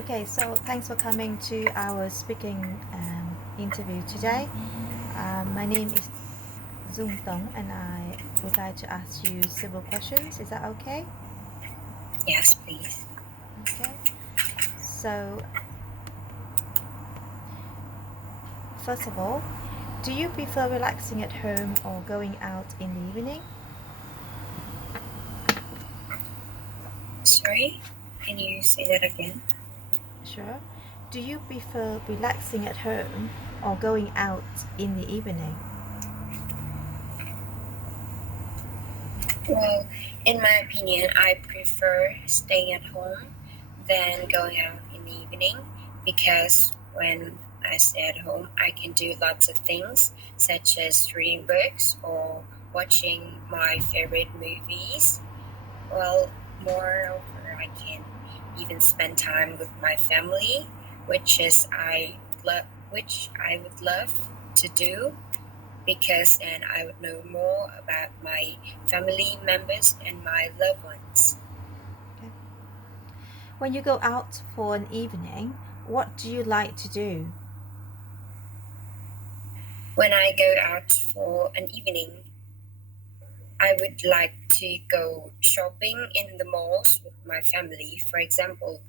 Okay, so thanks for coming to our speaking interview today. My name is Dung Tong, and I would like to ask you several questions. Is that okay? Yes, please. Okay. So, first of all, do you prefer relaxing at home or going out in the evening? Sorry, can you say that again? Sure. Do you prefer relaxing at home or going out in the evening? Well, in my opinion, I prefer staying at home than going out in the evening because when I stay at home, I can do lots of things such as reading books or watching my favorite movies. Well, moreover, I can even spend time with my family, which I would love to do because then I would know more about my family members and my loved ones. Okay. When you go out for an evening, what do you like to do? When I go out for an evening, I would like to go shopping in the malls with my family, for example,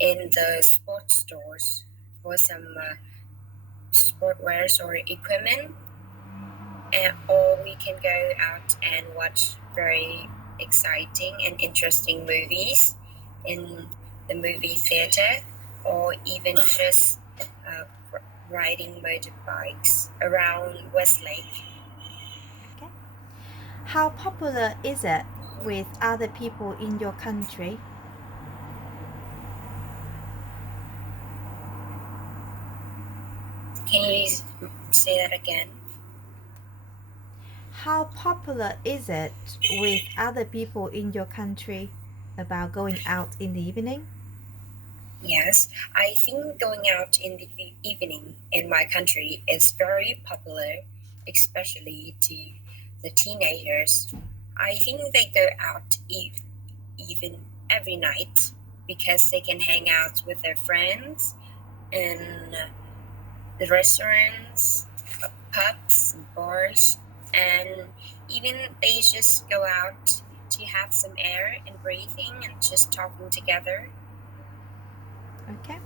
in the sports stores for some sportwears or equipment, or we can go out and watch very exciting and interesting movies in the movie theater, or even just uh, riding motorbikes around Westlake. Okay. How popular is it with other people in your country? Can you say that again? How popular is it with other people in your country about going out in the evening? Yes, I think going out in the evening in my country is very popular, especially to the teenagers. I think they go out even every night because they can hang out with their friends in the restaurants, pubs, and bars, and even they just go out to have some air and breathing and just talking together. Okay.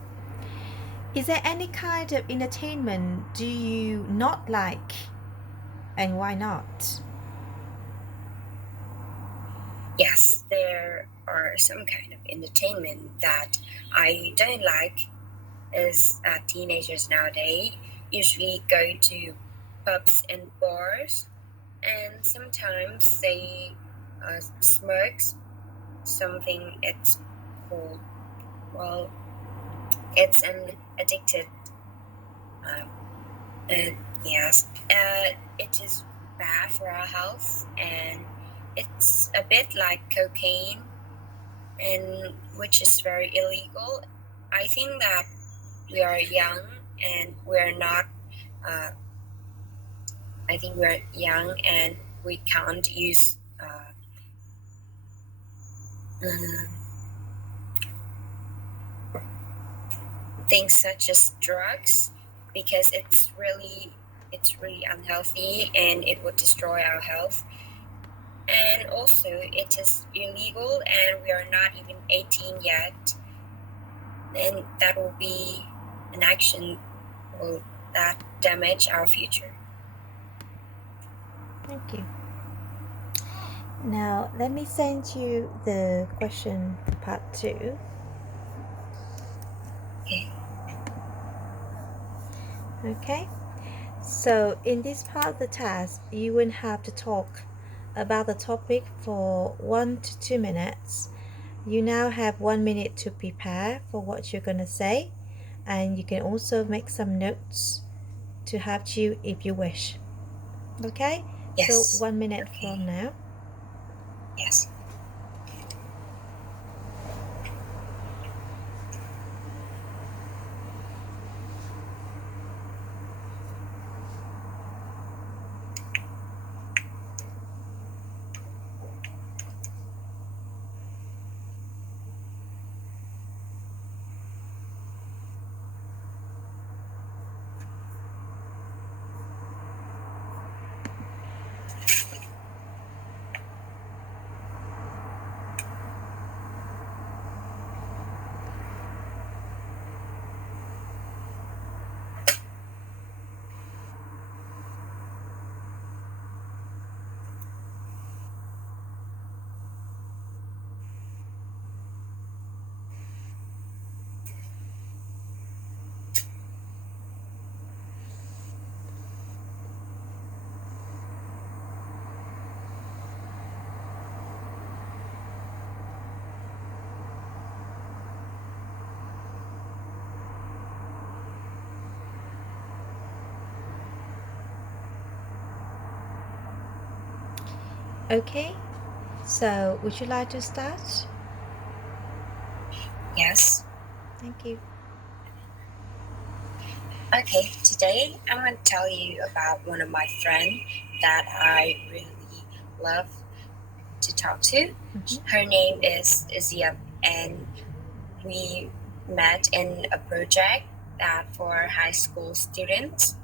Is there any kind of entertainment do you not like and why not? Yes, there are some kind of entertainment that I don't like as teenagers nowadays usually go to pubs and bars, and sometimes they smoke something it's called, well, it's an addicted, um, yes, it is bad for our health, and it's a bit like cocaine, and which is very illegal. I think that we are young and we're not. Uh, I think we're young and we can't use uh, things such as drugs because it's really unhealthy and it would destroy our health. And also, it is illegal and we are not even 18 yet, and that will be an action will that damage our future. Thank you. Now, let me send you the question part 2. Okay. Okay? So, in this part of the task, you will have to talk about the topic for 1 to 2 minutes. You now have 1 minute to prepare for what you're going to say, and you can also make some notes to help you if you wish. Okay? So, Yes. 1 minute from Okay. now. Yes. Okay, so would you like to start? Yes. Thank you. Okay, today I'm going to tell you about one of my friends that I really love to talk to. Mhm. Her name is Zia, and we met in a project that for high school students.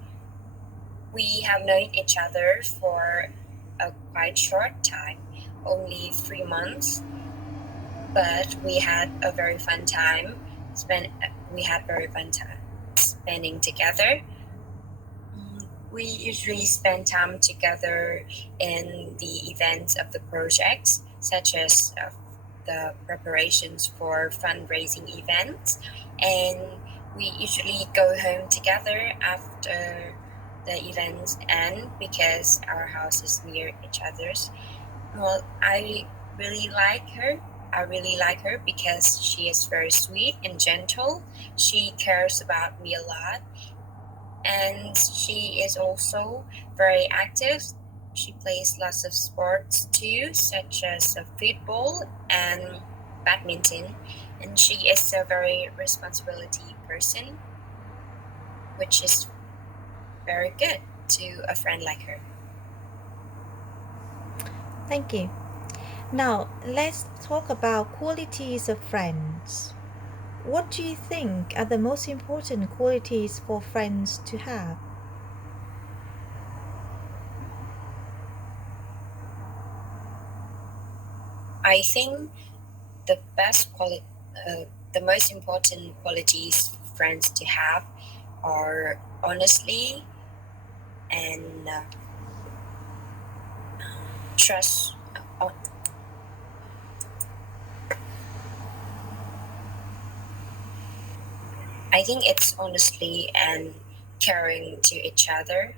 We have known each other for a quite short time, only 3 months, but we had a very fun time. We had very fun time spending together. We usually spend time together in the events of the projects, such as the preparations for fundraising events, and we usually go home together after the events end because our house is near each other's. Well, really like her. I really like her because she is very sweet and gentle. She cares about me a lot, and she is also very active. She plays lots of sports too, such as football and badminton, and she is a very responsibility person, which is very good to a friend like her. Thank you. Now, let's talk about qualities of friends. What do you think are the most important qualities for friends to have? I think the the most important qualities friends to have are honestly and trust. uh, I think it's honestly and caring to each other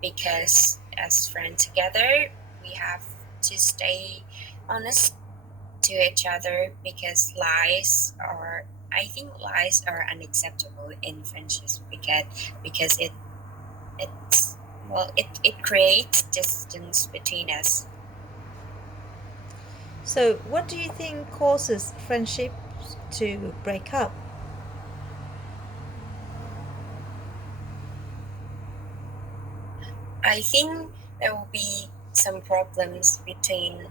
because as friends together, we have to stay honest to each other because I think lies are unacceptable in friendships because it's it creates distance between us. So, what do you think causes friendships to break up? I think there will be some problems between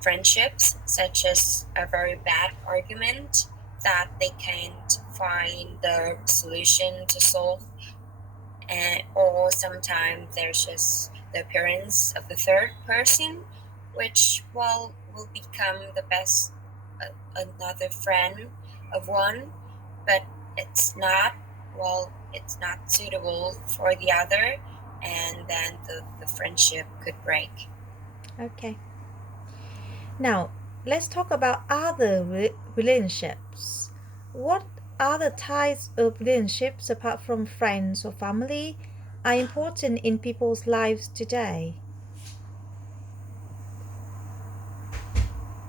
friendships, such as a very bad argument that they can't find the solution to solve, and or sometimes there's just the appearance of the third person, which will become the best another friend of one, but it's not it's not suitable for the other, and then the friendship could break. Okay. Now, let's talk about other relationships. What other types of relationships, apart from friends or family, are important in people's lives today?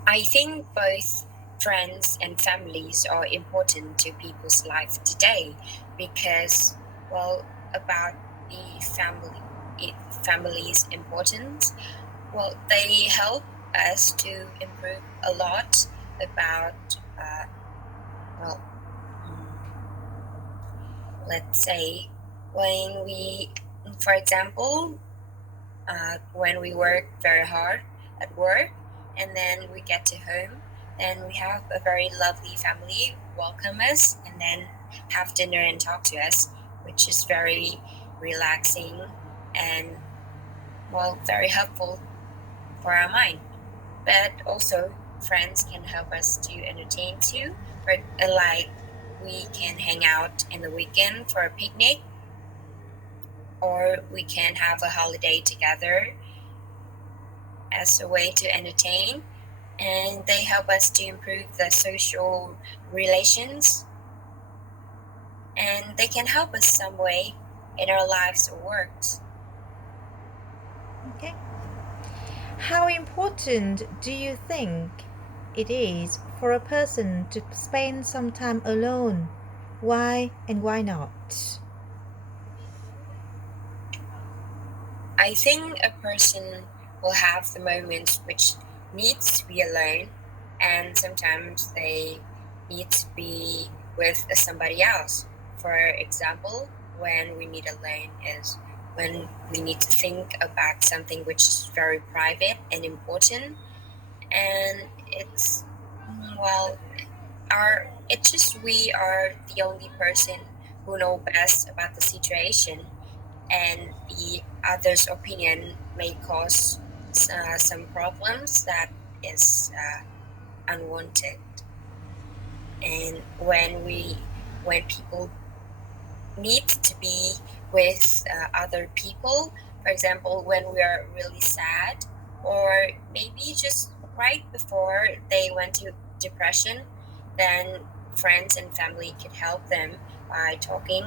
I think both friends and families are important to people's life today because, about the family's importance. They help us to improve a lot about, well, mm, let's say, when we, for example, when we work very hard at work and then we get to home, then we have a very lovely family welcome us and then have dinner and talk to us, which is very relaxing and very helpful for our mind. But also friends can help us to entertain too, like we can hang out in the weekend for a picnic, or we can have a holiday together as a way to entertain, and they help us to improve the social relations, and they can help us some way in our lives or works. Okay. How important do you think it is for a person to spend some time alone? Why and why not? I think a person will have the moments which needs to be alone, and sometimes they need to be with somebody else. For example, when we need alone is when we need to think about something which is very private and important, and it's well, it's just we are the only person who know best about the situation, and the other's opinion may cause some problems that is unwanted. And when people need to be with other people, for example, when we are really sad, or maybe just right before they went to depression, then friends and family could help them by talking,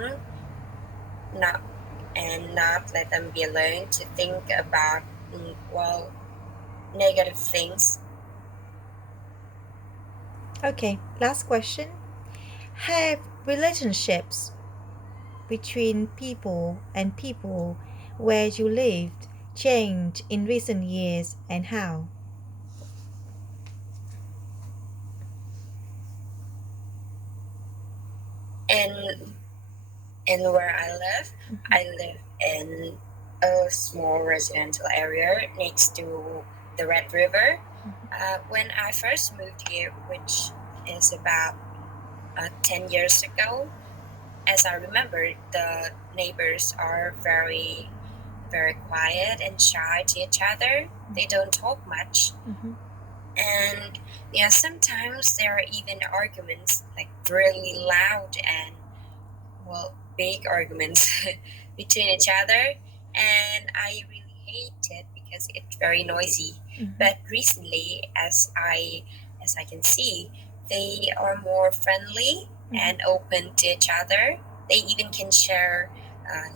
not not let them be alone to think about negative things. Okay, last question. Have relationships between people where you lived changed in recent years, and how? And where I live in a small residential area next to the Red River. When I first moved here, which is about 10 years ago, as I remember, the neighbors are very, very quiet and shy to each other. They don't talk much. Mm-hmm. And yeah, sometimes there are even arguments, like really loud and big arguments between each other. And I really hate it because it's very noisy. Mm-hmm. But recently, as I can see, they are more friendly and open to each other. They even can share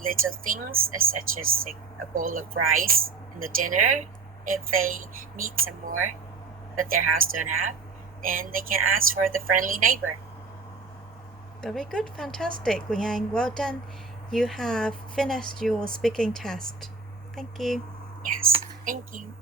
little things, such as like a bowl of rice in the dinner. If they need some more, but their house don't have, then they can ask for the friendly neighbor. Very good, fantastic, Quynh. Well done. You have finished your speaking test. Thank you. Yes, thank you.